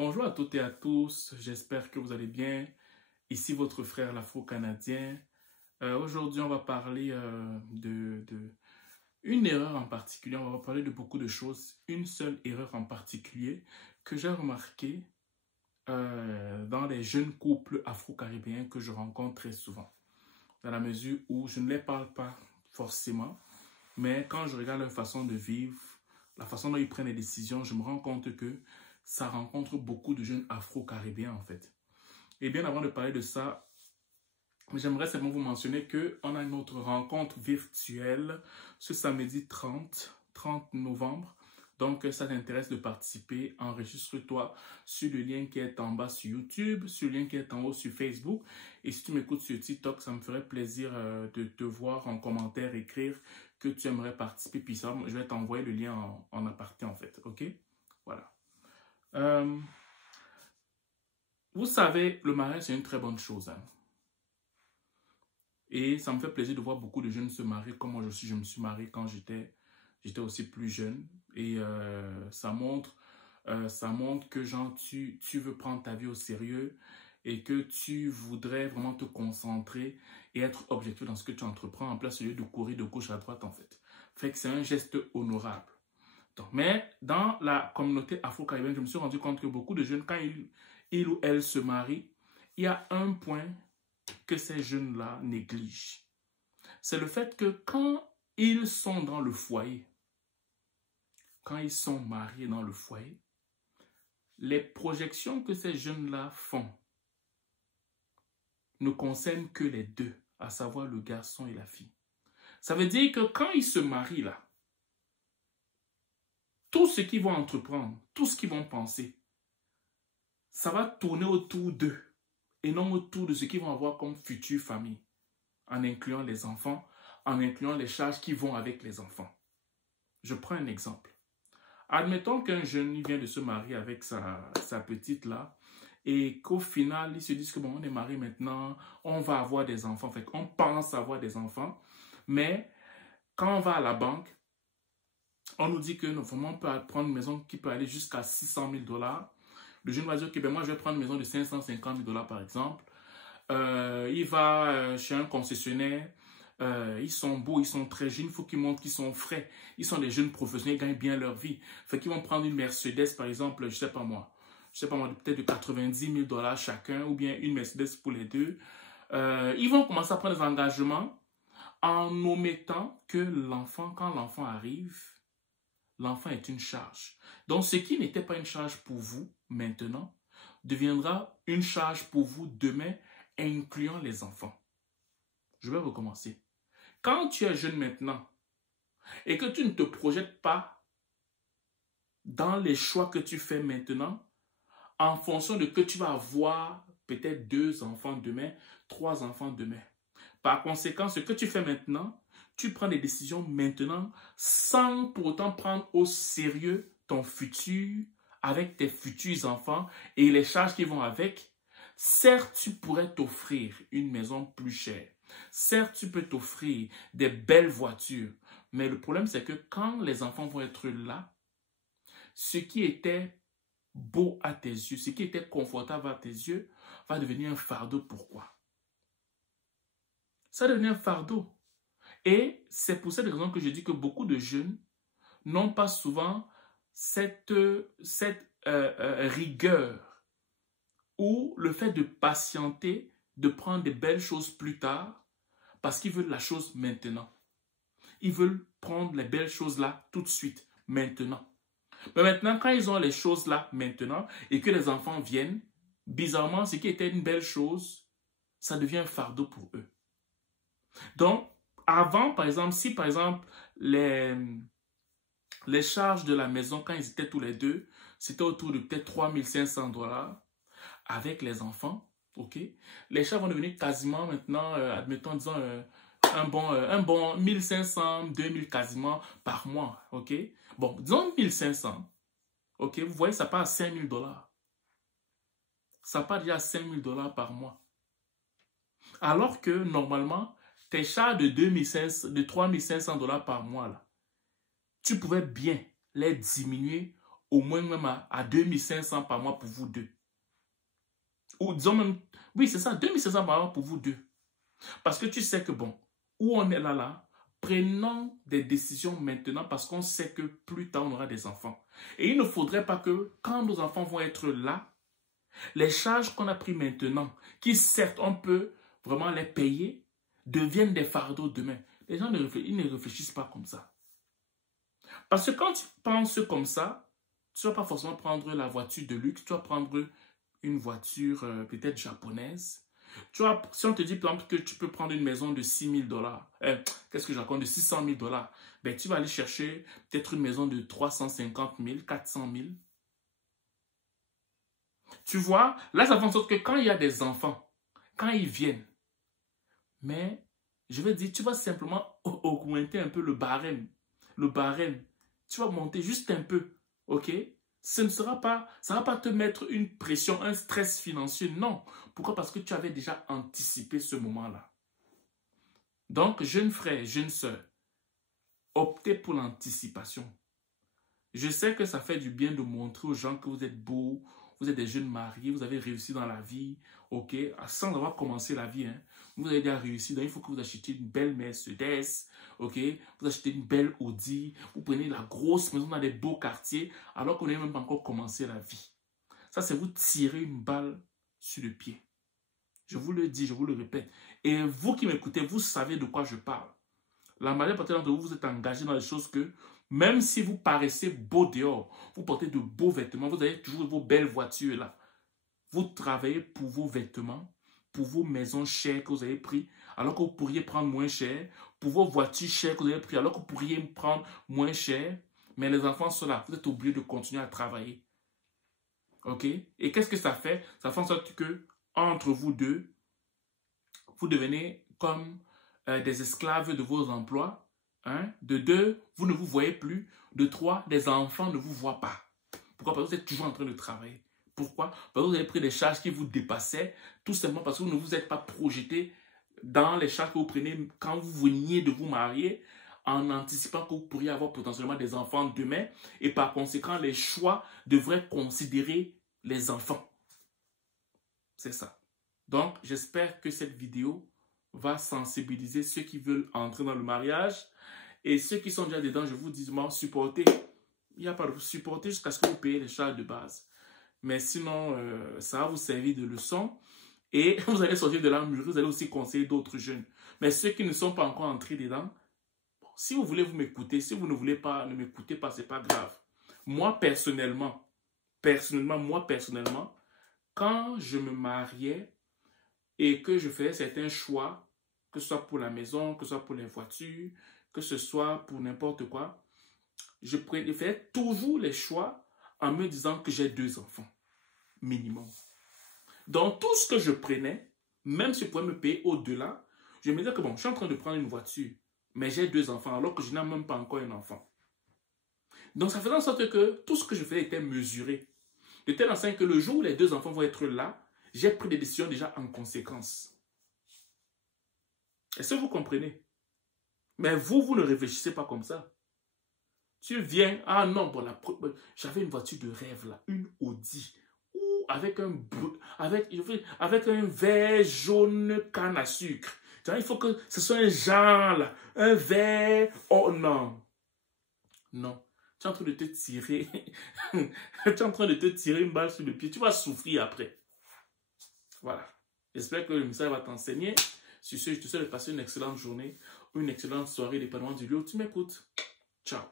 Bonjour à toutes et à tous, j'espère que vous allez bien. Ici votre frère l'Afro-Canadien. Aujourd'hui, on va parler de une erreur en particulier. On va parler de beaucoup de choses. Une seule erreur en particulier que j'ai remarquée dans les jeunes couples afro-caribéens que je rencontre très souvent. Dans la mesure où je ne les parle pas forcément, mais quand je regarde leur façon de vivre, la façon dont ils prennent les décisions, je me rends compte que ça rencontre beaucoup de jeunes afro-caribéens en fait. Et bien avant de parler de ça, j'aimerais simplement vous mentionner qu'on a une autre rencontre virtuelle ce samedi 30 novembre. Donc, ça t'intéresse de participer, enregistre-toi sur le lien qui est en bas sur YouTube, sur le lien qui est en haut sur Facebook. Et si tu m'écoutes sur TikTok, ça me ferait plaisir de te voir en commentaire, écrire que tu aimerais participer. Puis ça, je vais t'envoyer le lien en aparté en fait, ok? Voilà. Vous savez, le mariage, c'est une très bonne chose. Hein? Et ça me fait plaisir de voir beaucoup de jeunes se marier comme moi aussi. Je me suis marié quand j'étais aussi plus jeune. Et ça montre que genre, tu veux prendre ta vie au sérieux et que tu voudrais vraiment te concentrer et être objectif dans ce que tu entreprends en place au lieu de courir de gauche à droite en fait. Fait que c'est un geste honorable. Donc, mais dans la communauté afro-caribéenne, je me suis rendu compte que beaucoup de jeunes, quand ils ou elles se marient, il y a un point que ces jeunes-là négligent. C'est le fait que quand ils sont dans le foyer, quand ils sont mariés dans le foyer, les projections que ces jeunes-là font ne concernent que les deux, à savoir le garçon et la fille. Ça veut dire que quand ils se marient là, tout ce qu'ils vont entreprendre, tout ce qu'ils vont penser, ça va tourner autour d'eux et non autour de ce qu'ils vont avoir comme future famille, en incluant les enfants, en incluant les charges qui vont avec les enfants. Je prends un exemple. Admettons qu'un jeune il vient de se marier avec sa petite là et qu'au final, ils se disent que bon, on est marié maintenant, on va avoir des enfants. Fait qu'on pense avoir des enfants, mais quand on va à la banque, on nous dit que vraiment, on peut prendre une maison qui peut aller jusqu'à 600 000 $. Le jeune va dire que ben, moi, je vais prendre une maison de 550 000 $ par exemple. Il va chez un concessionnaire. Ils sont beaux, ils sont très jeunes. Il faut qu'ils montrent qu'ils sont frais. Ils sont des jeunes professionnels, ils gagnent bien leur vie. Fait qu'ils vont prendre une Mercedes, par exemple, je sais pas moi, peut-être de 90 000 $ chacun, ou bien une Mercedes pour les deux. Ils vont commencer à prendre des engagements en omettant que l'enfant, quand l'enfant arrive, l'enfant est une charge. Donc, ce qui n'était pas une charge pour vous maintenant deviendra une charge pour vous demain, incluant les enfants. Je vais recommencer. Quand tu es jeune maintenant et que tu ne te projettes pas dans les choix que tu fais maintenant, en fonction de que tu vas avoir peut-être 2 enfants demain, 3 enfants demain. Par conséquent, ce que tu fais maintenant, tu prends des décisions maintenant sans pour autant prendre au sérieux ton futur avec tes futurs enfants et les charges qui vont avec. Certes, tu pourrais t'offrir une maison plus chère. Certes, tu peux t'offrir des belles voitures. Mais le problème, c'est que quand les enfants vont être là, ce qui était beau à tes yeux, ce qui était confortable à tes yeux, va devenir un fardeau. Pourquoi? Ça devient un fardeau. Et c'est pour cette raison que je dis que beaucoup de jeunes n'ont pas souvent cette rigueur ou le fait de patienter, de prendre des belles choses plus tard parce qu'ils veulent la chose maintenant. Ils veulent prendre les belles choses là tout de suite, maintenant. Mais maintenant, quand ils ont les choses là maintenant et que les enfants viennent, bizarrement, ce qui était une belle chose, ça devient un fardeau pour eux. Donc, avant, par exemple, si par exemple, les charges de la maison, quand ils étaient tous les deux, c'était autour de peut-être 3 500 $, avec les enfants, ok? Les charges vont devenir quasiment maintenant, admettons, disons, un bon 1500, 2000 quasiment par mois, ok? Bon, disons 1500, ok? Vous voyez, ça part à 5000 $. Ça part déjà à 5000 $ par mois. Alors que, normalement, tes charges de 3 500 $ par mois, là, tu pouvais bien les diminuer au moins même à 2500 par mois pour vous deux. Ou disons même, oui c'est ça, 2500 par mois pour vous deux. Parce que tu sais que bon, où on est là, prenons des décisions maintenant parce qu'on sait que plus tard on aura des enfants. Et il ne faudrait pas que quand nos enfants vont être là, les charges qu'on a prises maintenant, qui certes on peut vraiment les payer, deviennent des fardeaux demain. Les gens ils ne réfléchissent pas comme ça. Parce que quand tu penses comme ça, tu ne vas pas forcément prendre la voiture de luxe, tu vas prendre une voiture peut-être japonaise. Tu vois, si on te dit par exemple que tu peux prendre une maison de 6 000 $, qu'est-ce que je raconte, de 600 000 $, ben, tu vas aller chercher peut-être une maison de 350 000, 400 000. Tu vois, là ça fait en sorte que quand il y a des enfants, quand ils viennent, mais je veux dire, tu vas simplement augmenter un peu le barème. Le barème, tu vas monter juste un peu, ok? Ça ne sera pas, ça ne va pas te mettre une pression, un stress financier, non. Pourquoi? Parce que tu avais déjà anticipé ce moment-là. Donc, jeunes frères, jeunes sœurs, optez pour l'anticipation. Je sais que ça fait du bien de montrer aux gens que vous êtes beaux, vous êtes des jeunes mariés, vous avez réussi dans la vie, ok? Sans avoir commencé la vie, hein. Vous avez déjà réussi, donc il faut que vous achetiez une belle Mercedes, ok? Vous achetez une belle Audi, vous prenez la grosse maison dans des beaux quartiers, alors qu'on n'a même pas encore commencé la vie. Ça, c'est vous tirer une balle sur le pied. Je vous le dis, je vous le répète. Et vous qui m'écoutez, vous savez de quoi je parle. La majeure partie d'entre vous, vous êtes engagés dans des choses que, même si vous paraissez beau dehors, vous portez de beaux vêtements, vous avez toujours vos belles voitures là. Vous travaillez pour vos vêtements, pour vos maisons chères que vous avez prises, alors que vous pourriez prendre moins cher, pour vos voitures chères que vous avez prises, alors que vous pourriez prendre moins cher. Mais les enfants sont là, vous êtes obligés de continuer à travailler. Ok? Et qu'est-ce que ça fait? Ça fait en sorte que, entre vous deux, vous devenez comme des esclaves de vos emplois. Hein? De 2, vous ne vous voyez plus. De 3, les enfants ne vous voient pas. Pourquoi? Parce que vous êtes toujours en train de travailler. Pourquoi? Parce que vous avez pris des charges qui vous dépassaient, tout simplement parce que vous ne vous êtes pas projeté dans les charges que vous prenez quand vous veniez de vous marier, en anticipant que vous pourriez avoir potentiellement des enfants demain, et par conséquent, les choix devraient considérer les enfants. C'est ça. Donc, j'espère que cette vidéo va sensibiliser ceux qui veulent entrer dans le mariage, et ceux qui sont déjà dedans, je vous dis, moi, supportez. Il n'y a pas de supporter jusqu'à ce que vous payiez les charges de base. Mais sinon, ça va vous servir de leçon. Et vous allez sortir de la mûrie, vous allez aussi conseiller d'autres jeunes. Mais ceux qui ne sont pas encore entrés dedans, bon, si vous voulez, vous m'écoutez. Si vous ne voulez pas, ne m'écoutez pas, ce n'est pas grave. Moi, personnellement, quand je me mariais et que je faisais certains choix, que ce soit pour la maison, que ce soit pour les voitures, que ce soit pour n'importe quoi, je faisais toujours les choix en me disant que j'ai 2 enfants, minimum. Dans tout ce que je prenais, même si je pouvais me payer au-delà, je me disais que bon, je suis en train de prendre une voiture, mais j'ai 2 enfants alors que je n'ai même pas encore un enfant. Donc ça faisait en sorte que tout ce que je faisais était mesuré. De telle sorte que le jour où les 2 enfants vont être là, j'ai pris des décisions déjà en conséquence. Est-ce que vous comprenez? Mais vous ne réfléchissez pas comme ça. Tu viens, ah non, bon, j'avais une voiture de rêve là, une Audi, avec un vert jaune canne à sucre. Il faut que ce soit un genre là, un vert, oh non. Non, tu es en train de te tirer, tu es en train de te tirer une balle sur le pied, tu vas souffrir après. Voilà, j'espère que le message va t'enseigner. Sur ce, je te souhaite de passer une excellente journée, une excellente soirée, dépendamment du lieu où tu m'écoutes. Ciao.